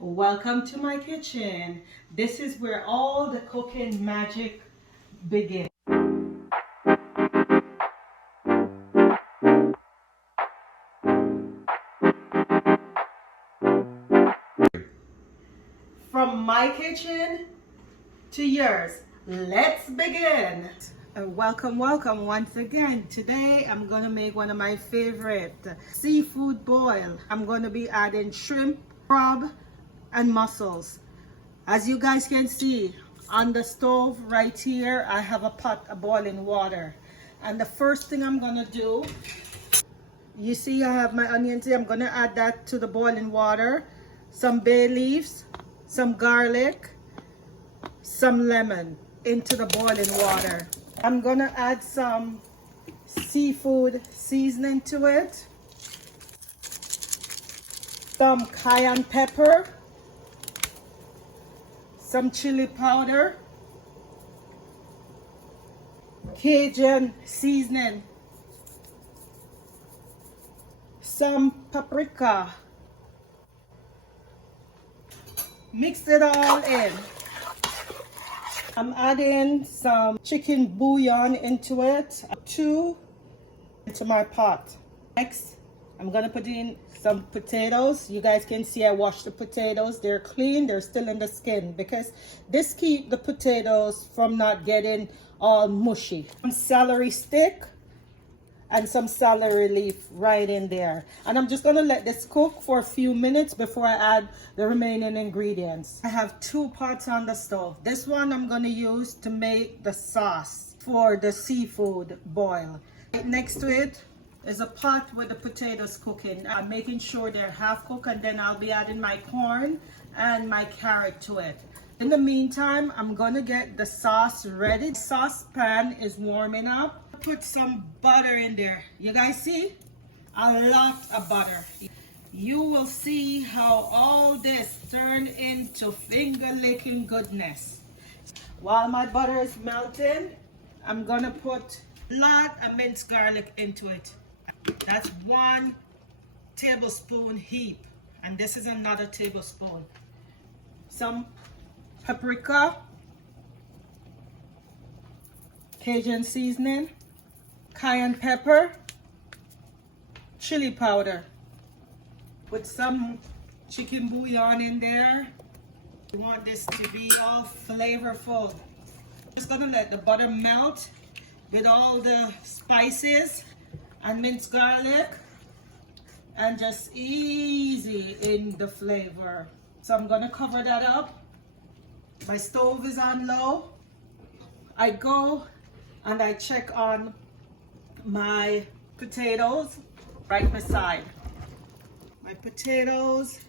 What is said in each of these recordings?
Welcome to my kitchen. This is where all the cooking magic begins. From my kitchen to yours, let's begin. Welcome once again. Today I'm gonna make one of my favorite seafood boil. I'm gonna be adding shrimp, crab, and mussels. As you guys can see on the stove right here, I have a pot of boiling water. And the first thing I'm gonna do, you see I have my onions here. I'm gonna add that to the boiling water. Some bay leaves, some garlic, some lemon into the boiling water. I'm gonna add some seafood seasoning to it. Some cayenne pepper, some chili powder, Cajun seasoning, some paprika. Mix it all in. I'm adding some chicken bouillon into it, into my pot. Next, I'm gonna put in some potatoes. You guys can see I washed the potatoes. They're clean, they're still in the skin because this keeps the potatoes from not getting all mushy. Some celery stick and some celery leaf right in there. And I'm just gonna let this cook for a few minutes before I add the remaining ingredients. I have 2 pots on the stove. This one I'm gonna use to make the sauce for the seafood boil. Right next to it is a pot with the potatoes cooking. I'm making sure they're half cooked, and then I'll be adding my corn and my carrot to it. In the meantime, I'm gonna get the sauce ready. The saucepan is warming up. Put some butter in there. You guys see? A lot of butter. You will see how all this turn into finger-licking goodness. While my butter is melting, I'm gonna put a lot of minced garlic into it. That's 1 tablespoon heap, and this is another tablespoon. Some paprika, Cajun seasoning, cayenne pepper, chili powder. With some chicken bouillon in there. You want this to be all flavorful. Just gonna let the butter melt with all the spices and minced garlic and just easy in the flavor. So I'm gonna cover that up. My stove is on low. I go and I check on my potatoes right beside. My potatoes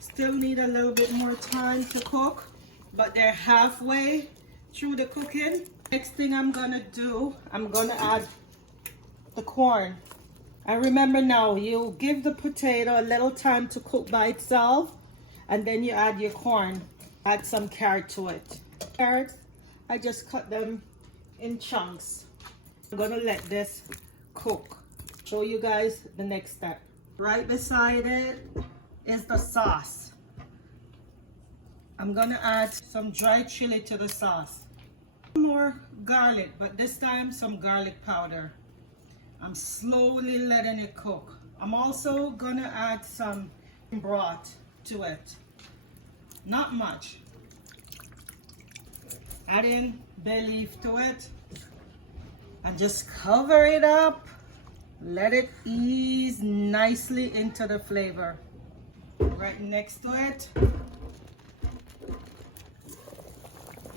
still need a little bit more time to cook, but they're halfway through the cooking. Next thing I'm gonna do, I'm gonna add the corn. And remember now, you give the potato a little time to cook by itself, and then you add your corn. Add some carrot to it. Carrots, I just cut them in chunks. I'm gonna let this cook. Show you guys the next step. Right beside it is the sauce. I'm gonna add some dried chili to the sauce. More garlic, but this time some garlic powder. I'm slowly letting it cook. I'm also gonna add some broth to it. Not much. Add in bay leaf to it and just cover it up. Let it ease nicely into the flavor. Right next to it,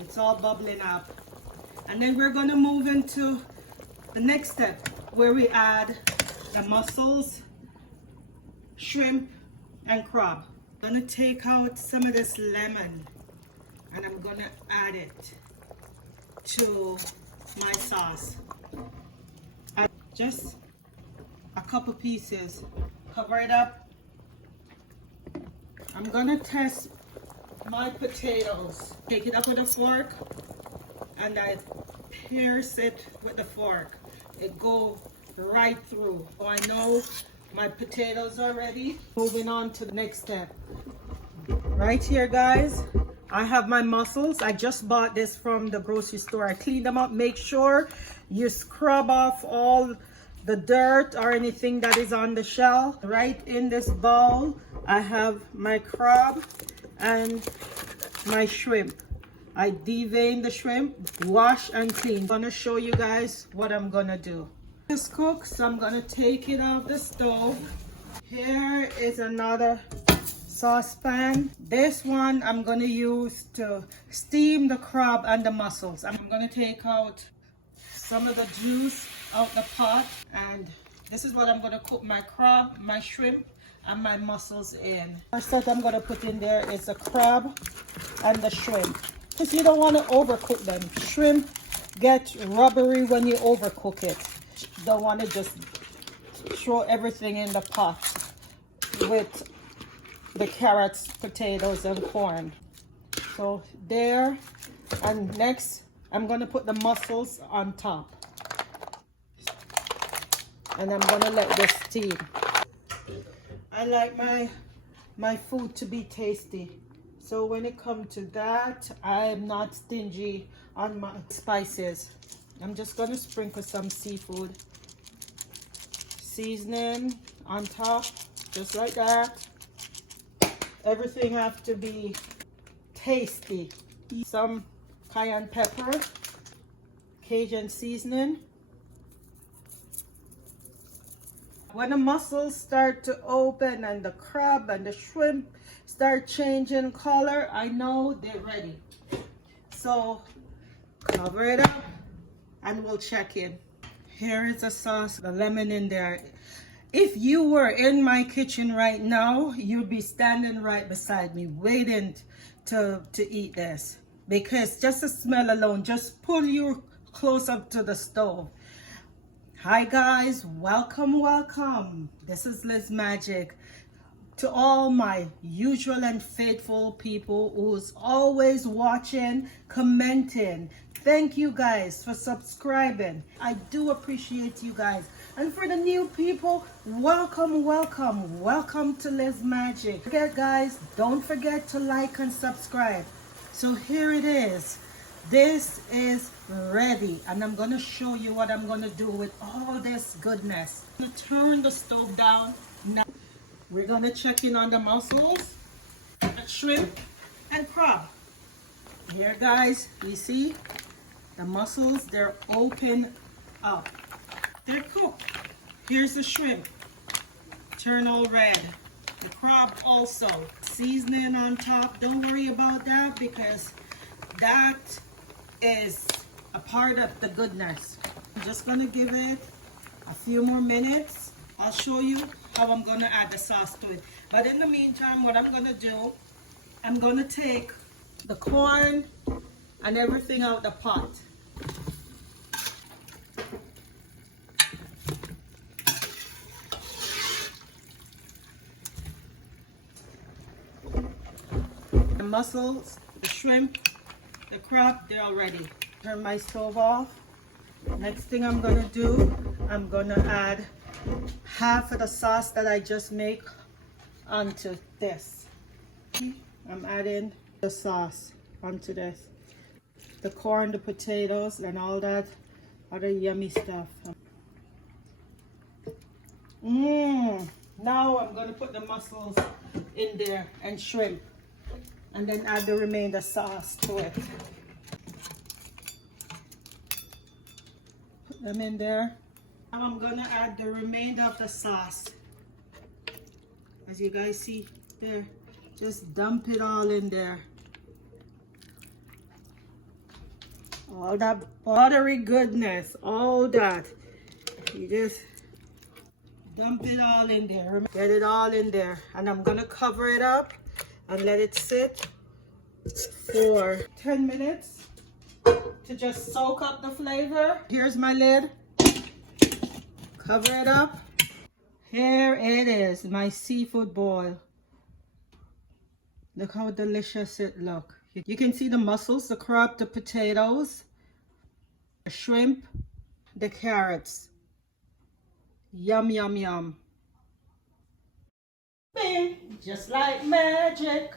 it's all bubbling up. And then we're gonna move into the next step where we add the mussels, shrimp, and crab. I'm gonna take out some of this lemon and I'm gonna add it to my sauce. Add just a couple pieces. Cover it up. I'm gonna test my potatoes. Take it up with a fork and I pierce it with the fork. It goes right through. So I know my potatoes are ready. Moving on to the next step. Right here, guys, I have my mussels. I just bought this from the grocery store. I cleaned them up. Make sure you scrub off all the dirt or anything that is on the shell. Right in this bowl, I have my crab and my shrimp. I devein the shrimp, wash and clean. I'm gonna show you guys what I'm gonna do. This cooks, so I'm gonna take it off the stove. Here is another saucepan. This one I'm gonna use to steam the crab and the mussels. I'm gonna take out some of the juice out the pot, and this is what I'm gonna cook my crab, my shrimp, and my mussels in. First that I'm gonna put in there is the crab and the shrimp, because you don't want to overcook them. Shrimp get rubbery when you overcook it. You don't want to just throw everything in the pot with the carrots, potatoes, and corn. So there, and next I'm gonna put the mussels on top, and I'm gonna let this steam. I like my food to be tasty, so when it comes to that, I'm not stingy on my spices. I'm just gonna sprinkle some seafood seasoning on top, just like that. Everything has to be tasty. Some cayenne pepper, Cajun seasoning. When the mussels start to open and the crab and the shrimp start changing color, I know they're ready. So cover it up and we'll check in. Here is the sauce, the lemon in there. If you were in my kitchen right now, you'd be standing right beside me waiting to eat this, because just the smell alone just pull you close up to the stove. Hi guys, welcome. This is Lizmagic. To all my usual and faithful people who's always watching, commenting, thank you guys for subscribing. I do appreciate you guys. And for the new people, welcome to Lizmagic. Again, guys, don't forget to like and subscribe. So here it is. This is ready, and I'm gonna show you what I'm gonna do with all this goodness. I'm gonna turn the stove down. Now we're gonna check in on the mussels, shrimp, and crab. Here, guys, you see the mussels, they're open up. They're cooked. Here's the shrimp, turn all red. The crab also. Seasoning on top, don't worry about that, because that is a part of the goodness. I'm just gonna give it a few more minutes. I'll show you how I'm gonna add the sauce to it. But in the meantime, what I'm gonna do, I'm gonna take the corn and everything out the pot. The mussels, the shrimp, the crab, they're all ready. Turn my stove off. Next thing I'm gonna do, I'm gonna add half of the sauce that I just make onto this. I'm adding the sauce onto this. The corn, the potatoes, and all that other yummy stuff. Now I'm gonna put the mussels in there and shrimp, and then add the remainder sauce to it. Put them in there. Now I'm gonna add the remainder of the sauce. As you guys see there, just dump it all in there. All that buttery goodness, all that. You just dump it all in there. Get it all in there. And I'm gonna cover it up and let it sit for 10 minutes to just soak up the flavor. Here's my lid. Cover it up. Here it is, my seafood boil. Look how delicious it looks. You can see the mussels, the crab, the potatoes, the shrimp, the carrots. Yum, yum, yum. Bing, just like magic.